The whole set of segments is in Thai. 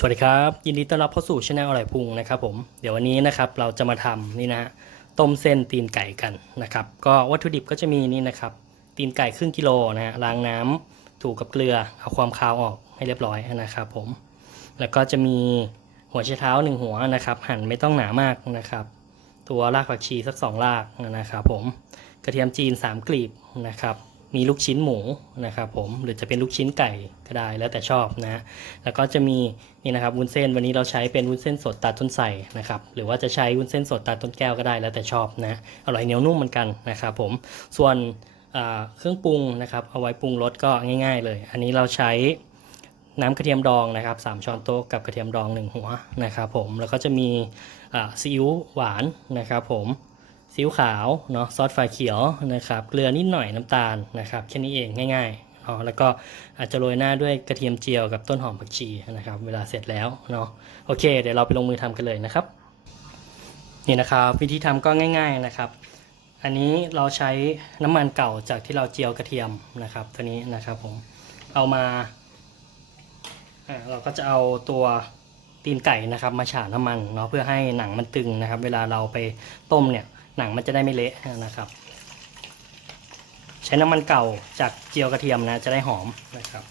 สวัสดีครับ ยินดีต้อนรับเข้าสู่ช anel อร่อยพุงนะครับผมเดี๋ยววันนี้นะครับเราจะมาทำนี่นะต้มเส้นตีนไก่กันนะครับ ก็วัตถุดิบก็จะมีนี่นะครับ ตีนไก่ครึ่งกิโลนะฮะล้างน้ำถูกับเกลือเอาความคาวออกให้เรียบร้อยนะครับผมแล้วก็จะมีหัวไชเท้าหนึ่งหัวนะครับ หั่นไม่ต้องหนามากนะครับ ตัวรากผักชีสักสองรากนะครับ ผมกระเทียมจีน3กลีบนะครับ มีลูกชิ้นหมูนะครับผมหรือจะเป็นลูกชิ้นไก่ก็ได้แล้วแต่ชอบนะแล้วก็จะมีนี่นะครับวุ้นเส้นวันนี้เราใช้เป็นวุ้นเส้นสดตาต้นใส่นะครับหรือว่าจะใช้วุ้นเส้นสดตาต้นแก้วก็ได้แล้วแต่ชอบนะอร่อยเหนียวนุ่มเหมือนกันนะครับผมส่วนเครื่องปรุงนะครับเอาไว้ปรุงรสก็ง่าย ๆ เลย อันนี้เราใช้น้ำกระเทียมดองนะครับ3ช้อนโต๊ะกับกระเทียมดอง 1 หัวนะครับผมแล้วก็จะมีซีอิ๊วหวานนะครับผม ซีอิ๊วขาวเนาะซอสฝาเขียวนะครับเกลือนิดหน่อยน้ำตาลนะครับแค่นี้เองง่ายๆอ๋อแล้วก็อาจจะโรยหน้าด้วยกระเทียมเจียวกับต้นหอมผักชีนะครับ เวลาเสร็จแล้วเนาะโอเค เดี๋ยวเราไปลงมือทำกันเลยนะครับนี่นะครับวิธีทำก็ง่าย ๆนะครับอันนี้เราใช้น้ำมันเก่าจากที่เราเจียวกระเทียมนะครับ ตัวนี้นะครับผมเอามาเราก็จะเอาตัวตีนไก่นะครับ มาฉาน้ำมันเนาะเพื่อให้หนังมันตึงนะครับ เวลาเราไปต้มเนี่ย หนังมันจะได้ไม่เละนะครับ ใช้น้ำมันเก่าจากเจียวกระเทียมนะจะได้หอมนะครับ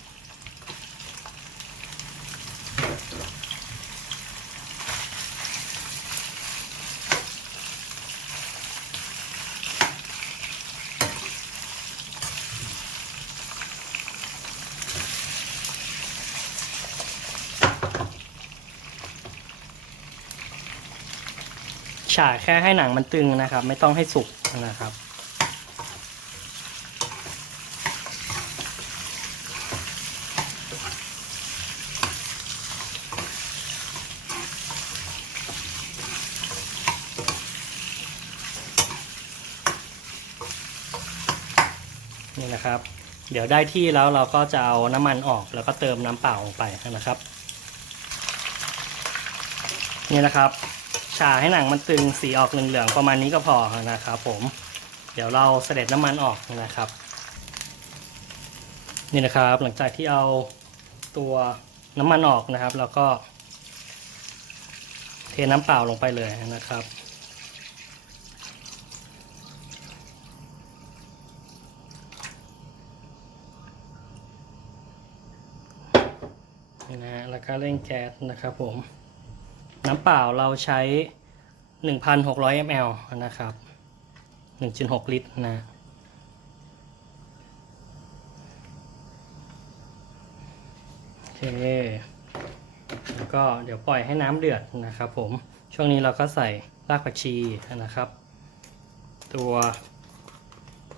ฉาแค่ให้หนังมันตึงนะครับ ไม่ต้องให้สุกนะครับ นี่นะครับ เดี๋ยวได้ที่แล้วเราก็จะเอาน้ำมันออกแล้วก็เติมน้ำเปล่าลงไปนะครับ นี่นะครับ ฉาให้หนังมันตึงสีออกเหลืองๆประมาณนี้ก็พอนะครับผม เดี๋ยวเราเสด็จน้ำมันออกนะครับ นี่นะครับหลังจากที่เอาตัวน้ำมันออกนะครับ แล้วก็ เทน้ำเปล่าลงไปเลยนะครับนี่นะฮะแล้วก็เร่งแก๊สนะครับผม น้ำเปล่าเราใช้ 1,600 ml นะครับ 1.6 ลิตรนะ โอเค แล้วก็เดี๋ยวปล่อยให้น้ำเดือดนะครับผม ช่วงนี้เราก็ใส่รากผักชีนะครับ ตัว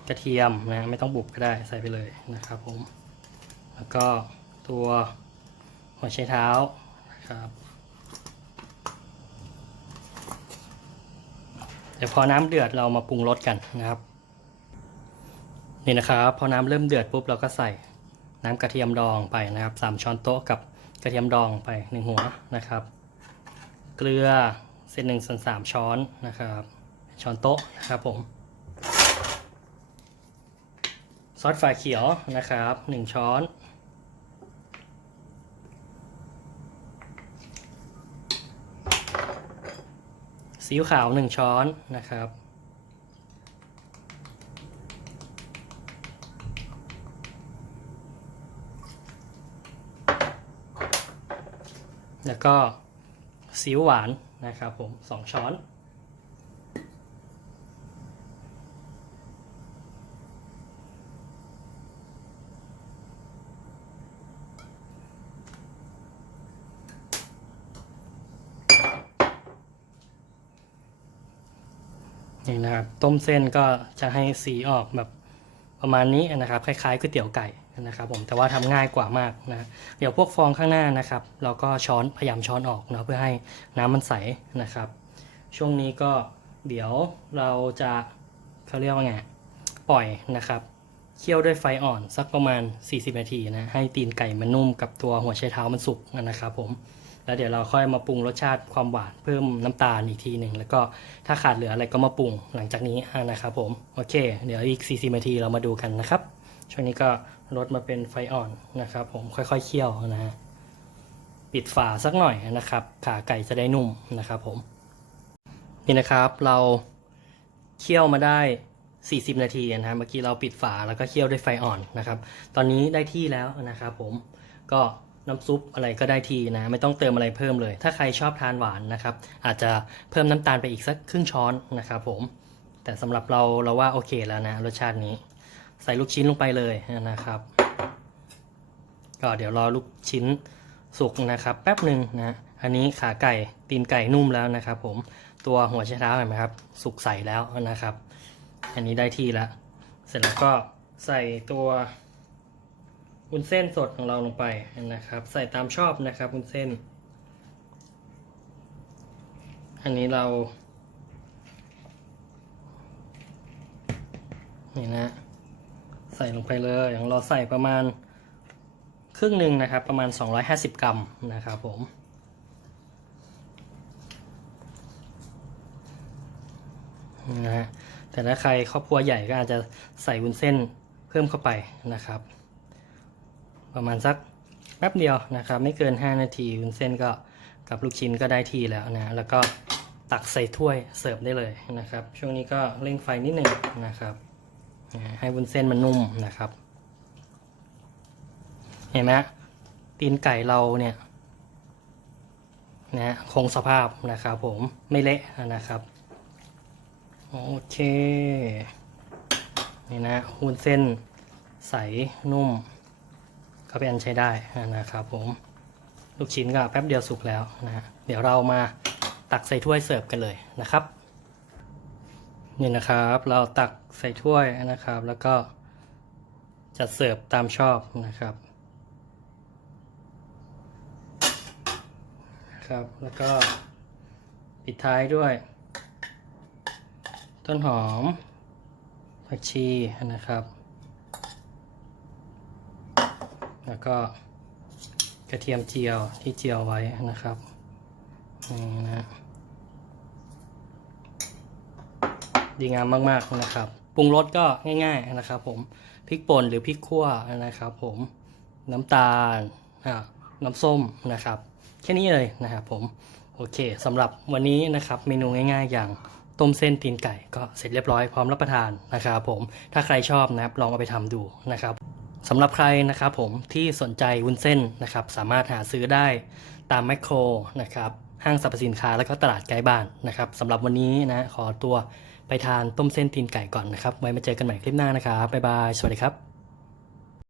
กระเทียมนะไม่ต้องบุบก็ได้ใส่ไปเลยนะครับผม แล้วก็ตัวหัวไชเท้านะครับ เดี๋ยวพอน้ำเดือดเรามาปรุงรสกันนะครับ นี่นะครับพอน้ำเริ่มเดือดปุ๊บเราก็ใส่น้ำกระเทียมดองไปนะครับสามช้อนโต๊ะกับกระเทียมดองไปหนึ่งหัวนะครับ เกลือเศษหนึ่งส่วนสามช้อนนะครับ ช้อนโต๊ะนะครับผมซอสฝาเขียวนะครับหนึ่งช้อน ซีอิ๊วขาวหนึ่งช้อนนะครับ แล้วก็ซีอิ๊วหวานนะครับผมสองช้อน นี่นะครับ ต้มเส้นก็จะให้สีออกแบบประมาณนี้นะครับ คล้ายๆก๋วยเตี๋ยวไก่นะครับผมแต่ว่าทำง่ายกว่ามากนะเดี๋ยวพวกฟองข้างหน้านะครับเราก็ช้อนพยายามช้อนออกเนาะเพื่อให้น้ำมันใสนะครับ ช่วงนี้ก็เดี๋ยวเราจะเขาเรียกว่าไงปล่อยนะครับเคี่ยวด้วยไฟอ่อนสักประมาณ 40 นาทีนะให้ตีนไก่มันนุ่มกับตัวหัวไชเท้ามันสุกนะครับผม แล้วเดี๋ยวเราค่อยมาปรุงรสชาติความหวานเพิ่มน้ำตาลอีกทีหนึ่งแล้วก็ถ้าขาดเหลืออะไรก็มาปรุงหลังจากนี้นะครับผมโอเค เดี๋ยวอีก 40นาทีเรามาดูกันนะครับ ช่วงนี้ก็ลดมาเป็นไฟอ่อนนะครับ ผมค่อยๆเคี่ยวนะฮะปิดฝาสักหน่อยนะครับ ขาไก่จะได้นุ่มนะครับผมนี่นะครับเราเคี่ยวมาได้ 40 นาทีนะฮะเมื่อกี้เราปิดฝาแล้วก็เคี่ยวด้วยไฟอ่อนนะครับ ตอนนี้ได้ที่แล้วนะครับผมก็ น้ำซุปอะไรก็ได้ทีนะไม่ต้องเติมอะไรเพิ่มเลย ถ้าใครชอบทานหวานนะครับ อาจจะเพิ่มน้ำตาลไปอีกสักครึ่งช้อนนะครับผม แต่สำหรับเราเราว่าโอเคแล้วนะรสชาตินี้ ใส่ลูกชิ้นลงไปเลยนะครับ ก็เดี๋ยวรอลูกชิ้นสุกนะครับ แป๊บหนึ่งนะอันนี้ขาไก่ตีนไก่นุ่มแล้วนะครับ ผมตัวหัวไชเท้าเห็นไหมครับ สุกใสแล้วนะครับ อันนี้ได้ที่แล้ว เสร็จแล้วก็ใส่ตัว วุ้นเส้นสดของเราลงไปนะครับ ใส่ตามชอบนะครับวุ้นเส้น อันนี้เรา นี่นะ ใส่ลงไปเลยของเราใส่ประมาณครึ่งหนึ่งนะครับ ประมาณ 250 กรัมนะครับผมนะฮะแต่ถ้าใครครอบครัวใหญ่ก็อาจจะใส่วุ้นเส้นเพิ่มเข้าไปนะครับ ประมาณสักแป๊บเดียวนะครับ ไม่เกิน 5 นาทีวุ้นเส้นก็กับลูกชิ้นก็ได้ทีแล้วนะแล้วก็ตักใส่ถ้วยเสิร์ฟได้เลยนะครับ ช่วงนี้ก็เร่งไฟนิดหนึ่งนะครับ ให้วุ้นเส้นมันนุ่มนะครับ เห็นไหมตีนไก่เราเนี่ยนะคงสภาพนะครับผมไม่เละนะครับโอเคนี่นะวุ้นเส้นใสนุ่ม ก็เป็นอันใช้ได้นะครับผมลูกชิ้นก็แป๊บเดียวสุกแล้วนะเดี๋ยวเรามาตักใส่ถ้วยเสิร์ฟกันเลยนะครับนี่นะครับ เราตักใส่ถ้วยนะครับ แล้วก็จัดเสิร์ฟตามชอบนะครับนะครับแล้วก็ปิดท้ายด้วย ต้นหอมผักชีนะครับ แล้วก็กระเทียมเจียวที่เจียวไว้นะครับนี่นะดีงามมากๆนะครับ ปรุงรสก็ง่าย ๆนะครับผมพริกป่นหรือพริกขั่วนะครับผมน้ำตาลน้ำส้มนะครับ แค่นี้เลยนะครับผมโอเคสำหรับวันนี้นะครับเมนูง่าย ๆ อย่างต้มเส้นตีนไก่ก็เสร็จเรียบร้อยพร้อมรับประทานนะครับผมถ้าใครชอบนะครับลองเอาไปทำดูนะครับ สำหรับใครนะครับผมที่สนใจวุ้นเส้นนะครับสามารถหาซื้อได้ตามแมคโครนะครับห้างสรรพสินค้าแล้วก็ตลาดใกล้บ้านนะครับสำหรับวันนี้นะขอตัวไปทานต้มเส้นตีนไก่ก่อนนะครับไว้มาเจอกันใหม่คลิปหน้านะครับบ๊ายบายสวัสดีครับ